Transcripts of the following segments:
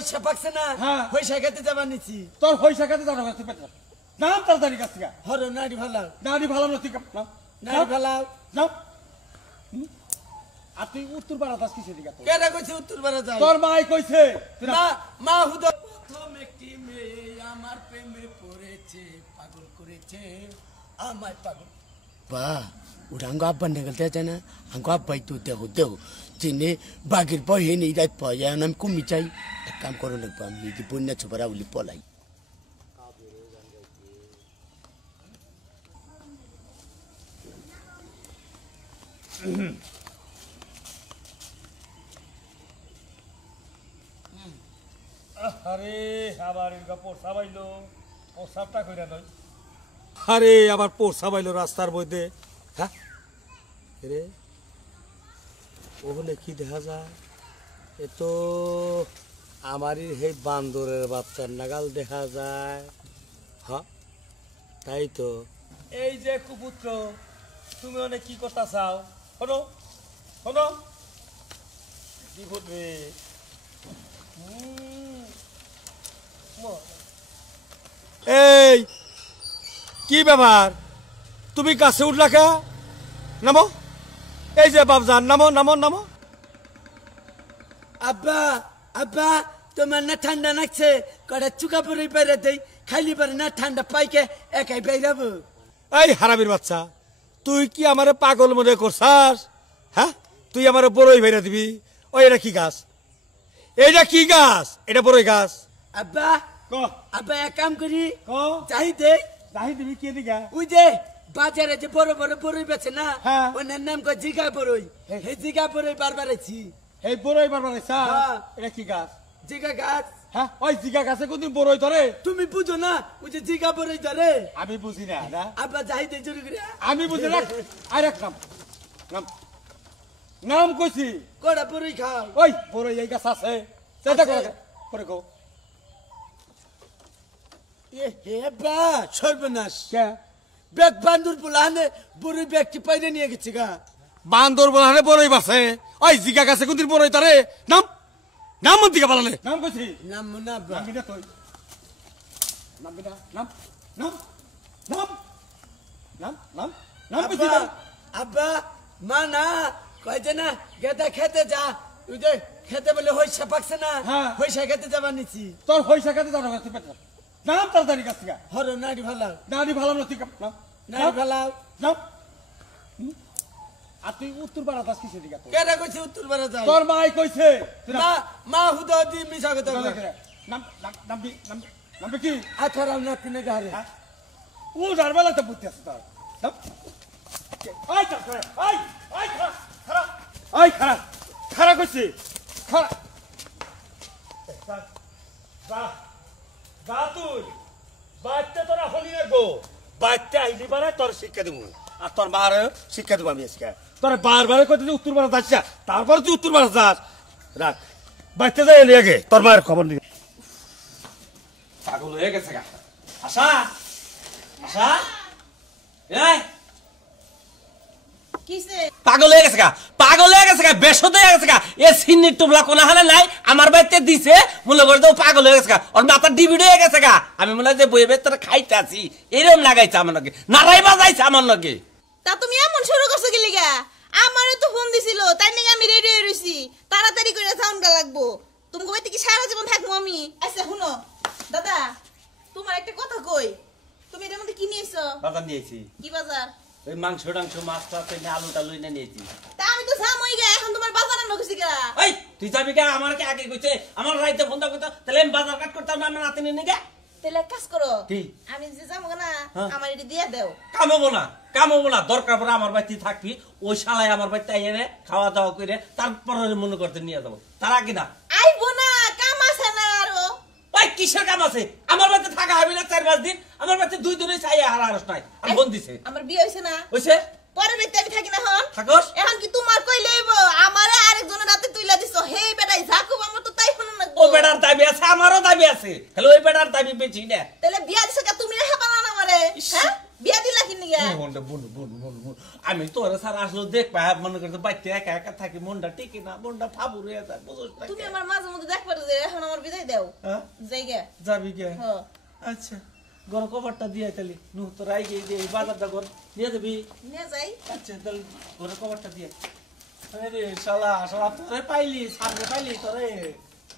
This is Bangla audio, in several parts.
হইসা পাকছে না হইসা খেতে যাবার নিছি তোর হইসা খেতে যাবো কাছে পেটে নাম তাড়াতাড়ি কাছ থেকে হরো নাড়ি ভালো না তুই নাড়ি ভালো যাও আর তুই উত্তর পাড়া দাস কিসের দিকে কেডা কইছে উত্তর পাড়া যাই তোর মাই কইছে না মা হুদা প্রথম একটি মেয়ে আমার প্রেমে পড়েছে পাগল করেছে আমায় পাগল বা উড়াঙ্গ আব্বা নেগলতে জানা আঙ্গ আব্বাই তো দেও চিনে বাগের বহে নেই রাত পাওয়া যায় আমি কমি চাই এক কাম করো লাগবো আমি যদি বন্যা ছোপরা উলি পলাই আরে আবার পোষা বাইলো পোষাবটা কইরা নয় আরে আবার পোষা বাইলো রাস্তার মধ্যে হ্যাঁ রে ওহলে কি দেখা যায় এ তো আমারই সেই বান্দরের বাচ্চার নাগাল দেখা যায় হ্যাঁ তাই তো এই যে কুপুত্র তুমি অনেক কি কথা চাও শোনো শোনো বিপদ রে এই কি ব্যাপার তুমি গাছে উঠলা কে নামো এই যে বাবজান নামো নামো নামো আব্বা আব্বা তোমার না ঠান্ডা লাগছে কটা চুকা পরে বাইরে দেই খাইলি পারে না ঠান্ডা পাইকে একাই বাইরাবো এই হারামির বাচ্চা তুই কি আমারে পাগল মনে করছাস হ্যাঁ তুই আমারে বড়ই বাইরে দিবি ওই এটা কি গাছ এইটা কি গাছ এটা বড়ই গাছ আব্বা ক আব্বা এক কাম করি ক চাই দে যাই দিবি কে দিগা ওই যে বাজারে যে বড় বড় বড়ই বেছে না হ্যাঁ। ওনার নাম কয় জিগা বড়ই এই জিগা বড়ই বারবার আছি এই বড়ই বারবার আইছা হ্যাঁ। এটা কি গাছ জিগা গাছ হ্যাঁ ওই জিগা গাছে কোনদিন বড়ই ধরে তুমি বুঝো না ওই যে জিগা বড়ই ধরে আমি বুঝি না না আব্বা যাই দে জরুরি করে আমি বুঝি না আর এক নাম নাম নাম কইছি কটা বড়ই খাও ওই বড়ই এই গাছ আছে সেটা করে কো এ হে বা সর্বনাশ কে ব্যাগ বান্দুর পোলানে বড়ই ব্যাগটি পাইরে নিয়ে গেছে গা বান্দর বলানে বড়ই বাসে ওই জিগা গাছে কোনদিন বড়ই ধরে নাম নাম মন দিকে পালালে নাম কইছি নাম না আব্বা নাম বিনা তুই নাম বিনা নাম নাম নাম নাম নাম নাম কইছি আব্বা আব্বা মা না কইছে না গেদা খেতে যা ওই যে খেতে বলে হইসা পাকছে না হইসা খেতে যাবার নিছি তোর হইসা খেতে যাবো কাছে পেটে নাম তাড়াতাড়ি কাছ থেকে হরো নাড়ি ভালো নাড়ি ভালো না তুই নাম নাড়ি ভালো নাম আর তুই উত্তর পাড়া দাস কিসের দিকে কেডা কইছে উত্তর পাড়া যাই তোর মাই কইছে মা মা হুদা দি মিছা কথা নাম নাম নাম কি আঠারাও না কিনে গারে ও জারবালা তো বুঝতে আছে তোর নাম আই চল করে আই আই খারা আই খারা খারা কইছি খারা যা যা তুই বাচ্চা তোরা হলি না গো বাচ্চা আইলি বারে তোর শিক্ষা দেবো আর তোর মার শিক্ষা দেবো আমি আজকে তোর বারবার কইতে যে উত্তর পাড়া যাচ্ছ তারপর তুই উত্তর পাড়া যাস রাখ বাচ্চা যাই এলি আগে তোর মায়ের খবর নিবি পাগল হয়ে গেছে গা আশা আশা এই কিসে পাগল হয়ে গেছে গা বেশদ হয়ে গেছে গা এ সিন্নির টুবলা কোনা হালে নাই আমার বাড়িতে দিছে মনে করে তো পাগল হয়ে গেছে গা ওর মাথা ডিবিড হয়ে গেছে গা আমি মনে হয় যে বইয়ে বেতরে খাইতে আছি এরকম লাগাইছে আমার লগে নারাই বাজাইছে আমার লগে তা তুমি এমন শুরু করছো কি লিগা আমারও তো ফোন দিছিল তাই নাকি আমি রেডি হয়ে রইছি তাড়াতাড়ি করে সাউন্ড লাগবো তুমি কইতে কি সারা জীবন থাকবো আমি আচ্ছা শুনো দাদা তোমার একটা কথা কই তুমি এর মধ্যে কি নিয়েছো বাজার নিয়েছি কি বাজার ওই মাংস টাংস মাছ টাছ আলু টালু এনে নিয়েছি তা আমি তো সামই গে এখন তোমার বাজার আনবো কিছু গা এই তুই যাবি কে আমার কে আগে কইছে আমার রাইতে ফোন দাও তাহলে আমি বাজার কাট করতাম না আমার নাতি নিয়ে গে তাহলে কাজ করো কি আমি যে যাবো না আমার এটি দিয়ে দাও কামাবো না দরকার পড়ে আমার বাড়িতে থাকবি ওই শালাই আমার বাড়িতে এনে খাওয়া দাওয়া করে তারপরে মনে করতে নিয়ে যাবো তার আগে না আইবো না কাম আছে না আরো ওই কিসের কাম আছে আমার বাড়িতে থাকা হবে না 4-5 দিন আমার বাড়িতে 2 দিনই চাই হারারস নাই আর ফোন দিছে আমার বিয়ে হইছে না হইছে পরে বেতে আমি থাকি না হন থাকস এখন কি তোমার কই লইব আমারে আরেকজনের রাতে তুইলা দিছো হে বেটাই যাকুব আমার তো তাই শুনুন না ও বেটার দাবি আছে আমারও দাবি আছে হ্যালো ওই বেটার দাবি বেচি না তাহলে বিয়া দিছো কা তুমি রেখা পালা না আমারে হ্যাঁ বিয়া দিলা কি নিগা মনটা বুন আমি তোর স্যার আসলে দেখ পাই মনে করতে বাইতে একা একা থাকি মনটা টিকে না মনটা ফাবুর হয়ে যায় বুঝছ না তুমি আমার মাঝে মধ্যে দেখ পারো যে এখন আমার বিদায় দাও হ্যাঁ জায়গা যাবি কে হ আচ্ছা গর কভারটা দিয়ে তালি নু তো রাই গিয়ে দিয়ে বাজারটা কর দিয়ে দিবি নিয়ে যাই আচ্ছা তাহলে গর কভারটা দিয়ে আরে শালা শালা তোরে পাইলি সামনে পাইলি তোরে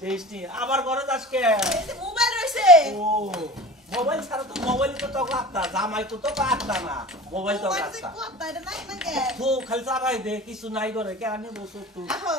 দেশনি আবার ঘরে যাসকে এই যে মোবাইল রইছে ও মোবাইল ছাড়া তো মোবাইল তো তো কাটতা জামাই তো তো কাটতা না মোবাইল তো মোবাইল কাটতা কত এটা নাই না কে তো খালি চাবাই দে কিছু নাই করে কে আনি বসু তুই আহো